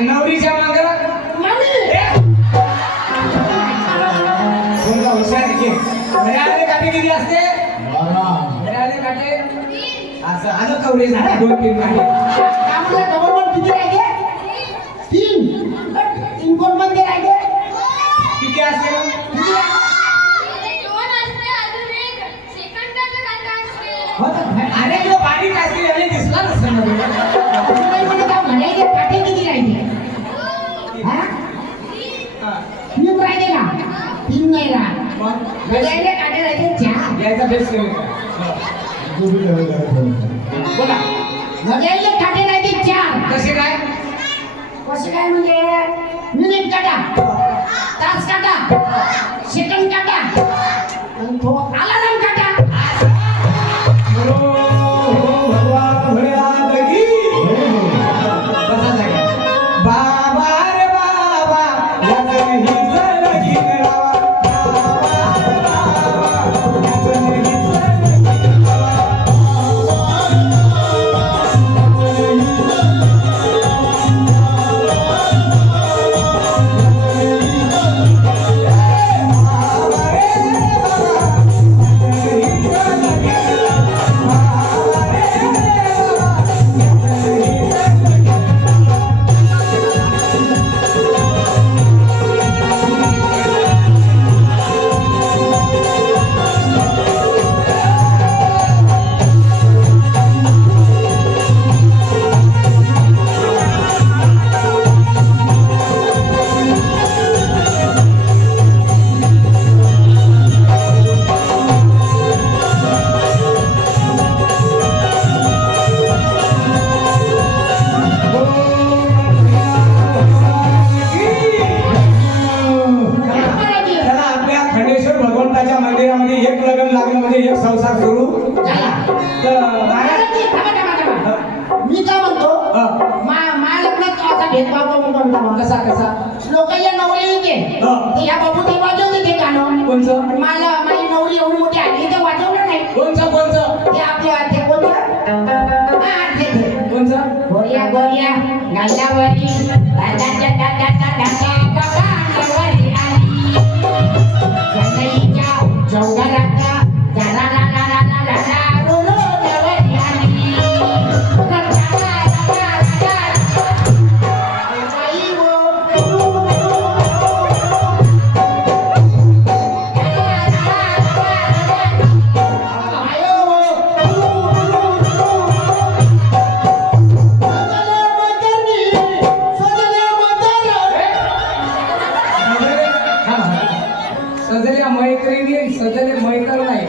नवरीच्या मागं घड्याळे काटे किती असते? घड्याळे काटे असं आलं कवरे झाले 2-3 काटे त्यामुळे डबल किती राहिले? 3 कोण मध्ये राहिले? किती असते? अरे जो बारीक असते याने दिसला नसेल ना घड्याळे काटे किती राहिले? तीन राहिले का? 3 नाही राहिले. घड्याळे काटे राहिले 4. याचा बेस केला बोला. घड्याळे काटे राहिले 4. कसे काय? कसे काय म्हणजे मिनिट काटा, तास काटा, सेकंड काटा, आणि तो अलार्म काटा. एक संसार सुरू मी काय म्हणतो माझ्या लग्नात असा भेदभाव कसा कसा लोक या नवरी येते या बाबू ते वाजवते ते गाणं कोणचं मला माझी नवरी एवढी मोठी आली ते वाजवलं नाही कोणचं ते आपले आते कोणतं कोणचं गोरिया गोरिया गाल्यावरी दादाच्या दादाच्या दादा गाल्यावरी आली जंगलीच्या जंगलाच्या दादा दादा दादा दादा रोलो नवरी आली सजल्या मैत्रिणी सजले मैत्र नाही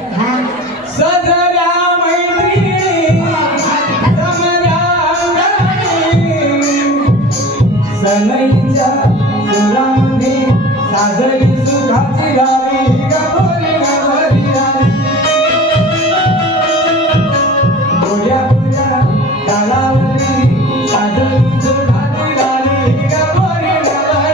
सजल्या मैत्रिणी सनईच्या सुरामध्ये साजली सुखाची गावी गवरी गवरी गोड्या गोड्या तालावरी साजली सुखाची गावी गवरी गवरी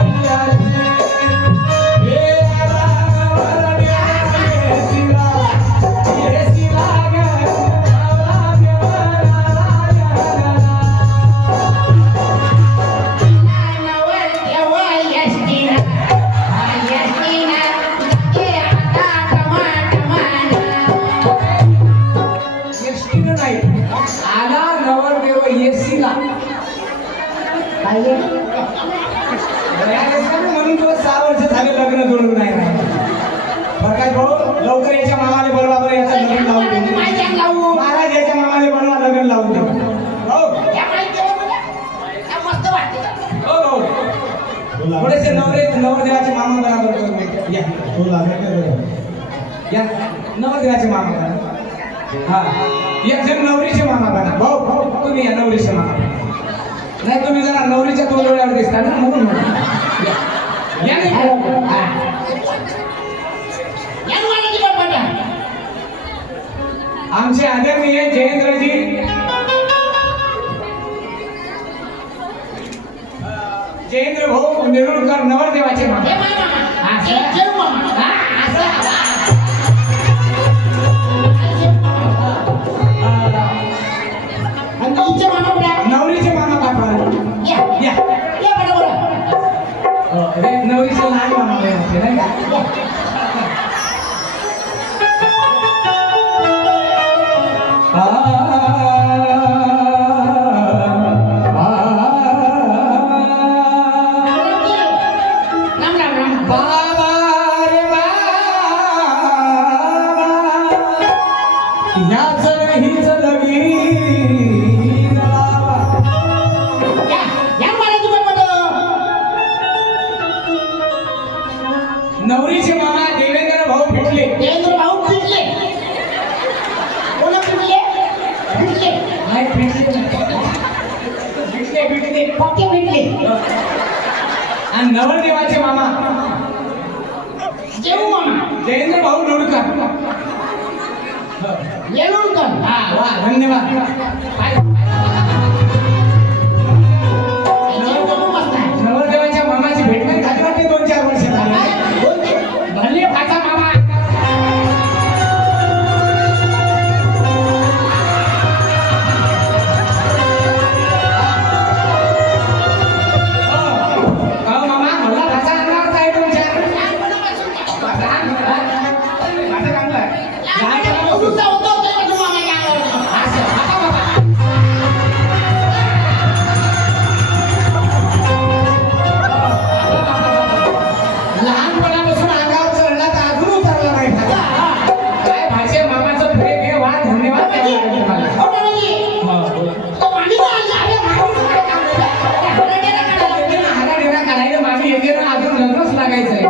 म्हणून तो 6 वर्ष झाले लग्न जोडून नाही या तो लागत नाही बरं. या नवरदेवाचे मामा बना हा एक जण नवरीचे मामा बना भाऊ तुम्ही या नवरीचे मामा बना. नाही तुम्ही जरा नवरीच्या दोन डोळ्यावर दिसता ना म्हणून म्हणून. या नाही हा. या मला जीवन पटा. आमचे आदरणीय जयेंद्रजी जयेंद्र भाऊ नेरुळकर नवरदेवाचे हे मामा मामा. हा, हे सर. जेव मामा. हा, असं. आणि तो इच्छा मामा कुठे? नवरीचे मामा पाठवा या. या या बरोबर. हे नवरीचे लहान मामा होते नाही का राम राम राम. बाबा रे बाबा याच हीच लगीन लावा. या. या मला जीवन पटा. नवरीचे मामा देवेंद्र भाऊ भेटले देवेंद्र भाऊ पिटले. कोण पिटले? पिटले. नाही भेटले भेटले पक्के पिटले. आणि नवरदेवाचे मामा जेव मामा. जयेंद्र भाऊ लोणकर येळूरकर. हा वा धन्यवाद काय? जेव मामा मस्त आहे. नवरदेवाच्या मामाची भेट नाही झाली वाटते 2-4 वर्ष झाली भरले फाचा मामा हो मामा मला भाचा आणणार आहे तुमच्या भाचा आणलाय. उरूचा होतो तेव्हा तो मामा काय करतो? असं, आता बाबा. लहानपणापासून अंगावर चढला तर अजून उतरला नाही भाचा. काय भाषे मामाचं प्रेम हे वा धन्यवाद बाबाजी, द्यावा लागेल मला. हो बाबाजी. हो, बोला. तो मामी ना आला. अरे मामी काय काम केलं? हरडेरा काढायला. येते ना, हाडाडेरा काढायला मामी येते ना, अजून लग्नच लागायचंय.